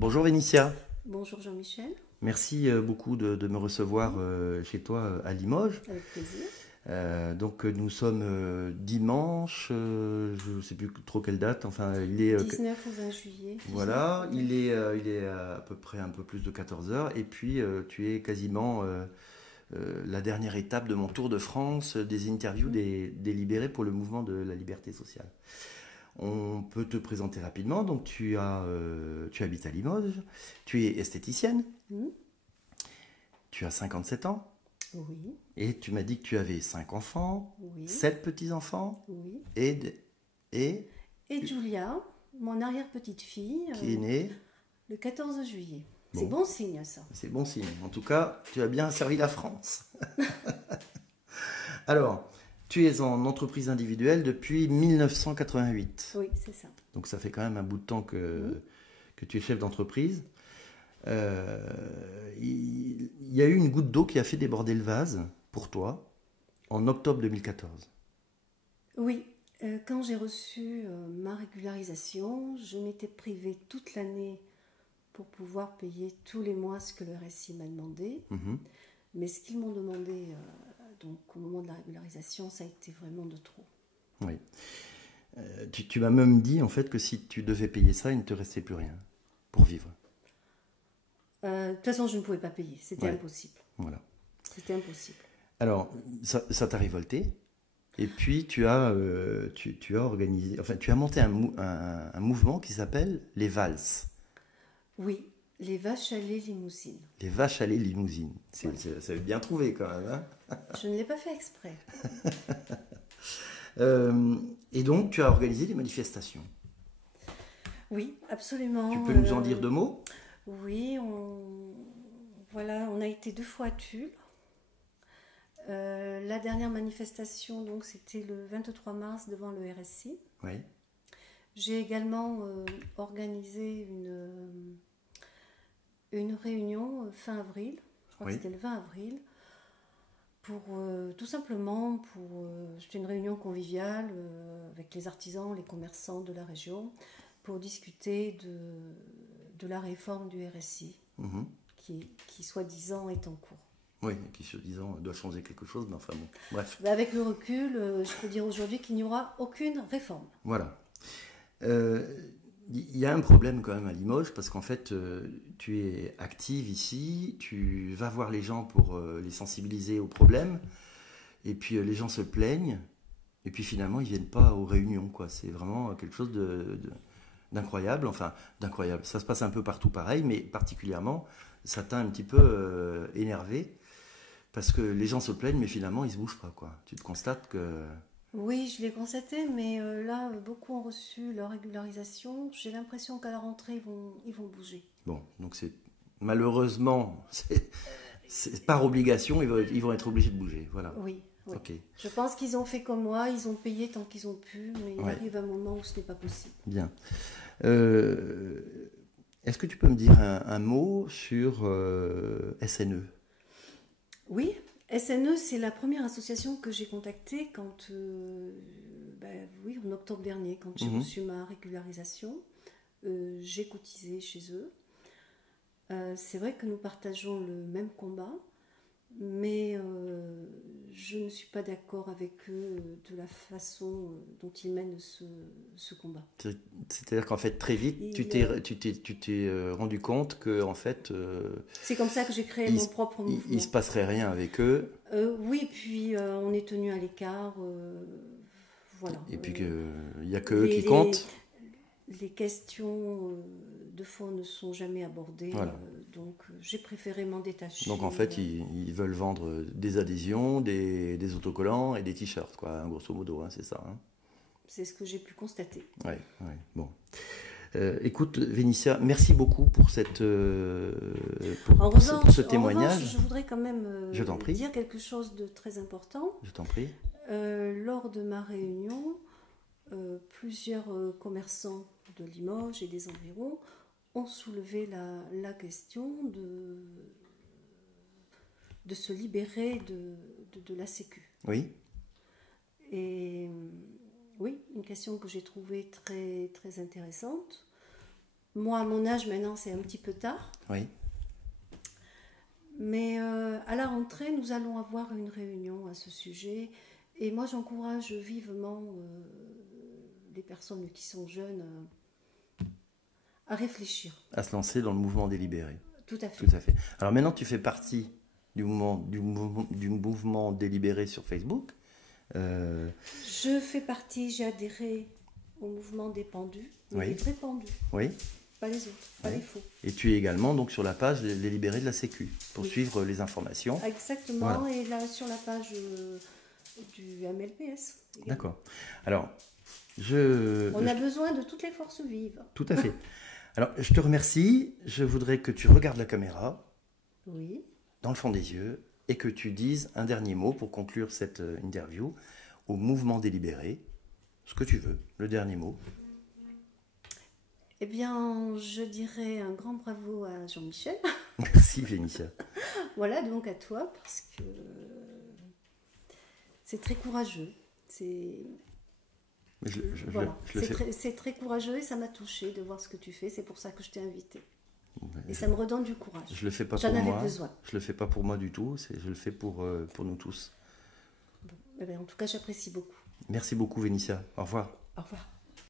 Bonjour Vénitia, Bonjour Jean-Michel, merci beaucoup de me recevoir chez toi à Limoges. avec plaisir. Nous sommes dimanche, je ne sais plus trop quelle date, enfin il est 19 au 20 juillet. 19 voilà, ou 20 il est à peu près un peu plus de 14 heures et puis tu es quasiment la dernière étape de mon tour de France des interviews des libérés pour le mouvement de la liberté sociale. On peut te présenter rapidement, donc tu habites à Limoges, tu es esthéticienne. Hmm. Tu as 57 ans Oui, et tu m'as dit que tu avais 5 enfants, oui, 7 petits-enfants oui. et Et Julia, mon arrière-petite-fille, qui est né. le 14 juillet. C'est Bon, bon signe ça. c'est bon signe. En tout cas, tu as bien servi la France. Alors, tu es en entreprise individuelle depuis 1988. Oui, c'est ça. Donc ça fait quand même un bout de temps Hmm. que tu es chef d'entreprise. Euh, il y a eu une goutte d'eau qui a fait déborder le vase pour toi en octobre 2014. Oui, quand j'ai reçu ma régularisation, je m'étais privée toute l'année pour pouvoir payer tous les mois ce que le RSI m'a demandé. Mhm. Mais ce qu'ils m'ont demandé donc, au moment de la régularisation, ça a été vraiment de trop. Oui. Tu m'as même dit en fait que si tu devais payer ça, il ne te restait plus rien pour vivre. De toute façon, je ne pouvais pas payer, c'était Ouais, impossible. voilà. C'était impossible. Alors, ça t'a révolté. Et puis tu as organisé, enfin tu as monté un mouvement qui s'appelle les Valses, Oui, les vaches à lait limousines. les vaches à lait limousines. Voilà. Ça veut bien trouvé quand même, hein. Je ne l'ai pas fait exprès. Et donc tu as organisé des manifestations. Oui, Tu absolument. peux nous en dire deux mots? Oui, voilà, on a été 2 fois à Tulle. La dernière manifestation, donc, c'était le 23 mars devant le RSI. Oui, J'ai également organisé une réunion fin avril, je crois que oui. c'était le 20 avril, pour tout simplement c'était une réunion conviviale avec les artisans, les commerçants de la région pour discuter de la réforme du RSI Mhm. qui soi-disant est en cours. Oui, qui se disant doit changer quelque chose, mais enfin bon, bref. Mais avec le recul, je peux dire aujourd'hui qu'il n'y aura aucune réforme. Voilà. Euh, Il y a un problème quand même à Limoges parce qu'en fait, tu es active ici, tu vas voir les gens pour les sensibiliser aux problèmes, et puis les gens se plaignent, et puis finalement ils viennent pas aux réunions, quoi. C'est vraiment quelque chose d'incroyable, enfin d'incroyable. Ça se passe un peu partout pareil, mais particulièrement, ça t'a un petit peu énervé parce que les gens se plaignent, mais finalement ils se bougent pas, quoi. Tu te constates que Oui, je l'ai constaté, mais là, beaucoup ont reçu leur régularisation. J'ai l'impression qu'à la rentrée, ils vont bouger. bon, donc c'est malheureusement, c'est par obligation, ils vont être obligés de bouger, voilà. Oui, oui. Ok, Je pense qu'ils ont fait comme moi, ils ont payé tant qu'ils ont pu, mais il ouais, arrive un moment où ce n'est pas possible. bien. Euh, Est-ce que tu peux me dire un mot sur SNE? Oui, SNE, c'est la première association que j'ai contactée quand, oui, en octobre dernier, quand j'ai Mhm. reçu ma régularisation. J'ai cotisé chez eux. C'est vrai que nous partageons le même combat, mais je ne suis pas d'accord avec eux de la façon dont ils mènent ce combat. C'est- C'est-à-dire qu'en fait, très vite, Ils, tu t'es rendu compte que en fait, c'est comme ça que j'ai créé il, mon propre il se mouvement. passerait rien avec eux, Oui, puis on est tenu à l'écart. Voilà. et puis qu'il n'y a que eux Les, qui les, comptent. les questions de fond ne sont jamais abordées, Voilà. donc j'ai préféré m'en détacher. Donc en fait, ils veulent vendre des adhésions, des autocollants et des t-shirts, quoi, hein, grosso modo, hein, c'est ça, hein. C'est ce que j'ai pu constater. Ouais, ouais, bon. Écoute, Vénitia, merci beaucoup pour pour ce En revanche, témoignage. je voudrais quand même Je t'en prie, dire quelque chose de très important. je t'en prie. Lors de ma réunion, plusieurs commerçants de Limoges et des environs ont soulevé la question de se libérer de la Sécu. Oui, Et oui, une question que j'ai trouvée très, très intéressante. Moi, à mon âge, maintenant, c'est un petit peu tard. Oui. Mais à la rentrée, nous allons avoir une réunion à ce sujet. Et moi, j'encourage vivement les personnes qui sont jeunes à réfléchir. À se lancer dans le mouvement délibéré. Tout à fait. Tout à fait. Alors maintenant, tu fais partie du mouvement délibéré sur Facebook. Je fais partie, j'ai adhéré au mouvement des pendus, mais les vrais pendus. Oui. Pas les autres, pas les faux. Et tu es également donc sur la page Les Libérés de la Sécu pour suivre les informations. Exactement, voilà. Et là sur la page du MLPS. D'accord. Alors, on a besoin de toutes les forces vives. Tout à fait. Alors, je te remercie. Je voudrais que tu regardes la caméra. Oui. Dans le fond des yeux et que tu dises un dernier mot pour conclure cette interview au mouvement délibéré. Ce que tu veux, le dernier mot. Eh bien, je dirais un grand bravo à Jean-Michel. Merci, Vénitia. Voilà, donc à toi, parce que c'est très courageux. C'est très courageux et ça m'a touchée de voir ce que tu fais. C'est pour ça que je t'ai invité. Et ça me redonne du courage. Je le fais pas pour moi. Besoin. Je le fais pas pour moi du tout. Je le fais pour nous tous. Bon, en tout cas, j'apprécie beaucoup. Merci beaucoup, Vénitia. Au revoir. Au revoir.